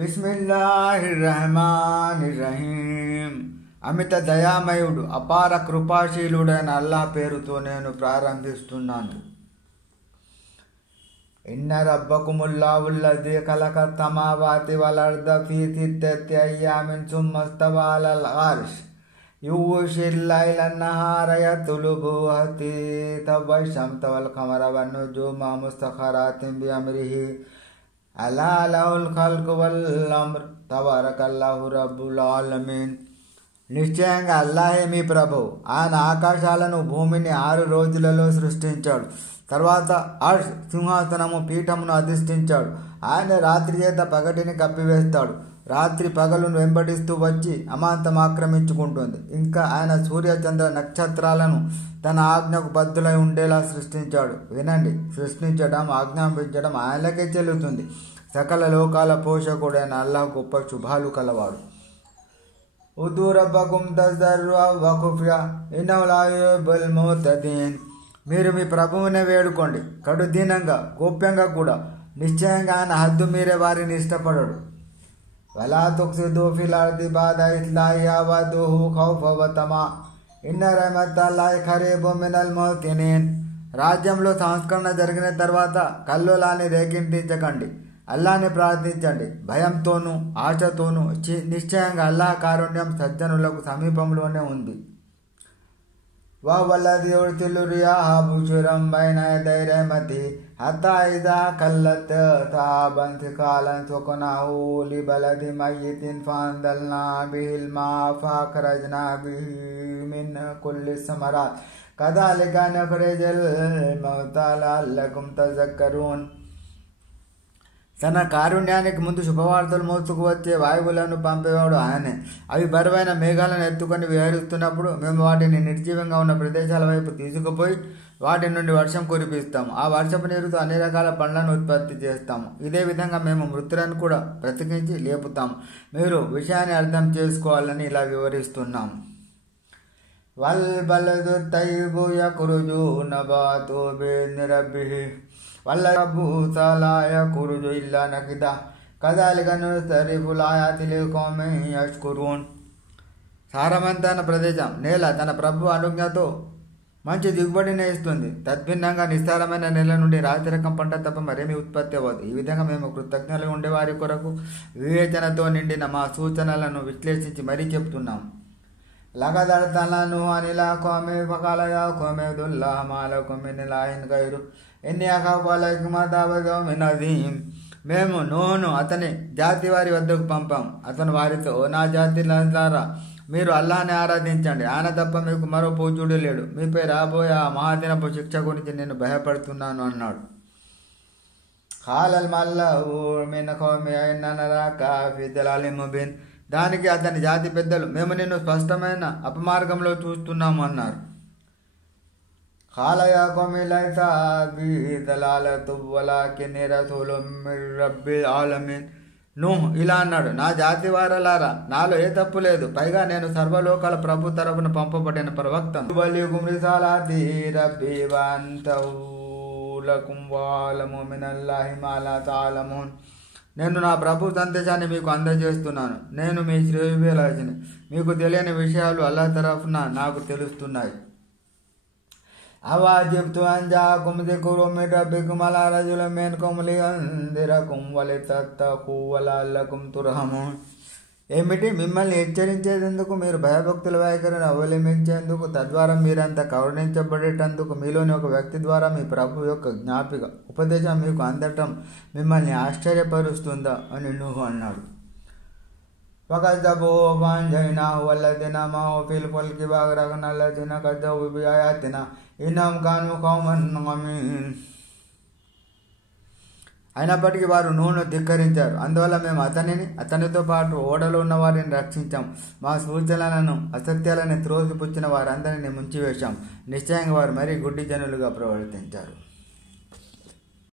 బిస్మిల్లాహిర్రహమానిర్రహీం. అమిత దయామయుడు అపార కృపాశీలుడైన అల్లాహ్ పేరుతో నేను ప్రారంభిస్తున్నాను. ఇన్న రబ్బకుముల్లాహుల్లజీ ఖలఖస్ సమావాతి వల్ అర్ద ఫీ సిత్తతి అయ్యామిన్ సుమ్మ ఇస్తవా అలల్ అర్ష్ యుగ్షిల్ లైల నహార యత్లుబు హతీతన్ వశంస వల్ ఖమర వన్ నుజూమ ముస్తఖరాతిన్ బిఅమ్రిహి అలా లహుల్ ఖల్కు వల్ అమ్ర్ తబారకల్లాహు రబ్బుల్ ఆలమీన్. నిశ్చయంగా అల్లాహే మీ ప్రభువు. ఆయన ఆకాశాలను భూమిని 6 రోజులలో సృష్టించాడు. తర్వాత అర్ష్ సింహాసనము పీఠమును అధిష్ఠించాడు. ఆయన రాత్రి చేత పగటిని కప్పివేస్తాడు. రాత్రి పగలును వెంబడిస్తూ వచ్చి అమాంతం ఆక్రమించుకుంటుంది. ఇంకా ఆయన సూర్యచంద్ర నక్షత్రాలను తన ఆజ్ఞకు బద్దులై ఉండేలా సృష్టించాడు. వినండి, సృష్టించడం ఆజ్ఞాపించడం ఆయనకే చెల్లుతుంది. సకల లోకాల పోషకుడైన అల్లాహ్ గొప్ప శుభాలు కలవాడు. ఉదూ రబ్బకుం తజర్రుఅన్ వఖుఫియా ఇన్నహు లా యుహిబ్బుల్ ముఅ్తదీన్. మీరు మీ ప్రభువునే వేడుకోండి, కడుదీనంగా గోప్యంగా కూడా. నిశ్చయంగా ఆయన హద్దు మీరే వారిని ఇష్టపడడు. వలా తుఫ్సిదూ ఫిల్ అర్ది బఅద ఇస్లాహిహా వదుఊహు ఖౌఫన్ వ తమా ఇన్న రహ్మతల్లాహి ఖరీబున్ మినల్ ముహ్సినీన్. రాజ్యంలో సంస్కరణ జరిగిన తర్వాత కల్లోలాన్ని రేకింటించకండి. అల్లాహ్ని ప్రార్థించండి భయంతోనూ ఆశతోనూ. నిశ్చయంగా అల్లాహ్ కారుణ్యం సజ్జనులకు సమీపంలోనే ఉంది. వహువల్లజీ యుర్సిలు రియాహ బుషురం బైన యదై రహ్మతిహి హత్తా ఇజా కల్లత్ సహాబన్ సికాలన్ సుక్నాహు లిబలదిన్ మయ్యితిన్ ఫఅన్జల్నా బిహిల్ మా'a ఫఅఖ్రజ్నా బిహి మిన్ కుల్లి సమరాత్ కజాలిక నుఖ్రిజుల్ మౌతా లఅల్లకుం తజక్కరూన్. తన కారుణ్యానికి ముందు శుభవార్తలు మోసుకు వచ్చే వాయువులను పంపేవాడు ఆయనే. అవి బరువైన మేఘాలను ఎత్తుకొని విహరిస్తున్నప్పుడు మేము వాటిని నిర్జీవంగా ఉన్న ప్రదేశాల వైపు తీసుకుపోయి వాటి నుండి వర్షం కురిపిస్తాము. ఆ వర్షపు నీరుతో అన్ని రకాల పండ్లను ఉత్పత్తి చేస్తాము. ఇదే విధంగా మేము మృతులను కూడా బ్రతికించి లేపుతాము. మీరు విషయాన్ని అర్థం చేసుకోవాలని ఇలా వివరిస్తున్నాము. వల్ బలదు తయ్యిబు యఖ్రుజు నబాతు బి'iذْنِ రబ్బిహి వల్లబూస లా యఖ్రుజు ఇల్లా నకిదా కజాలిక నుసర్రిఫుల్ ఆయాతి లిఖౌమిన్ యష్కురూన్. సారవంతమైన ప్రదేశం నేల తన ప్రభు అనుజ్ఞతో మంచి దిగుబడిని ఇస్తుంది. తద్భిన్నంగా నిస్సారమైన నేల నుండి రాతిరకం పంట తప్ప మరేమీ ఉత్పత్తి అవ్వదు. ఈ విధంగా మేము కృతజ్ఞతలు ఉండేవారి కొరకు వివేచనతో నిండిన మా సూచనలను విశ్లేషించి మరీ చెప్తున్నాము. లఖద్ అర్సల్నా నూహన్ ఇలా ఖౌమిహి ఫఖాల యా ఖౌమి ఉ'బుదుల్లాహ మా లకుం మిన్ ఇలాహిన్ గైరుహు ఇన్నీ అఖాఫు అలైకుమ్ అదాబ యౌమిన్ అజీమ్. మేము నూహును అతని జాతి వారి వద్దకు పంపాం. అతను వారితో, ఓ నా జాతిలారా, మీరు అల్లాహ్ని ఆరాధించండి. ఆయన తప్ప మీకు మరో పూజ్యుడు లేడు. మీపై రాబోయే ఆ మహాదినపు శిక్ష గురించి నేను భయపడుతున్నాను అన్నాడు. ఖాలల్ మల్లఉ మిన్ ఖౌమిహి ఇన్నా నరాక ఫీ దలాలిన్ ముబీన్. దానికి అతని జాతి పెద్దలు, మేము నిన్ను స్పష్టమైన అపమార్గంలో చూస్తున్నాము అన్నారు. ఖాల యా ఖౌమి లైస బి దలాలతున్ వలాకిన్నీ రసూలుమ్ మిర్ రబ్బిల్ ఆలమీన్. నూహ్ ఇలా అన్నాడు, నా జాతి వారలారా, నాలో ఏ తప్పు లేదు. పైగా నేను సర్వలోకాల ప్రభు తరపున పంపబడిన ప్రవక్తను. బలిగుం రిసాలాతి రబ్బి వ అంతహు లకుం వఅలము మినల్లాహి మా లా తఅలమూన్. నేను నా ప్రభు సందేశాన్ని మీకు అందజేస్తున్నాను. నేను మీ శ్రేయోభిలాషిని. మీకు తెలియని విషయాలు అల్లాహ్ తరఫున నాకు తెలుస్తున్నాయి. అవాజిబ్తుం అన్ జాఅకుం జిక్రుం మిన్ రబ్బికుం అలా రజులిన్ మిన్కుం లియున్దిరకుం వలితత్తఖూ వలఅల్లకుం తుర్హమూన్. ఏమిటి, మిమ్మల్ని హెచ్చరించేందుకు, మీరు భయభక్తుల వైఖరిని అవలంబించేందుకు, తద్వారా మీరంతా కరుణించబడేటందుకు మీలోని ఒక వ్యక్తి ద్వారా మీ ప్రభు యొక్క జ్ఞాపిక ఉపదేశం మీకు అందటం మిమ్మల్ని ఆశ్చర్యపరుస్తుందా అని నూహు అన్నాడు. ఫకజ్జబూహు ఫఅంజయ్నాహు వల్లజీన మఅహు ఫిల్ ఫుల్కి వఅగ్రఖ్నా అల్లజీన కజ్జబూ బిఆయాతినా ఇన్నహుం కానూ ఖౌమన్ అమీన్. అయినప్పటికీ వారు నూహును ధిక్కరించారు. అందువల్ల మేము అతనితో పాటు ఓడలో ఉన్న వారిని రక్షించాం. మా సూచనలను అసత్యాలని త్రోసిపుచ్చిన వారందరినీ ముంచివేశాం. నిశ్చయంగా వారు మరీ గుడ్డి జనులుగా ప్రవర్తించారు.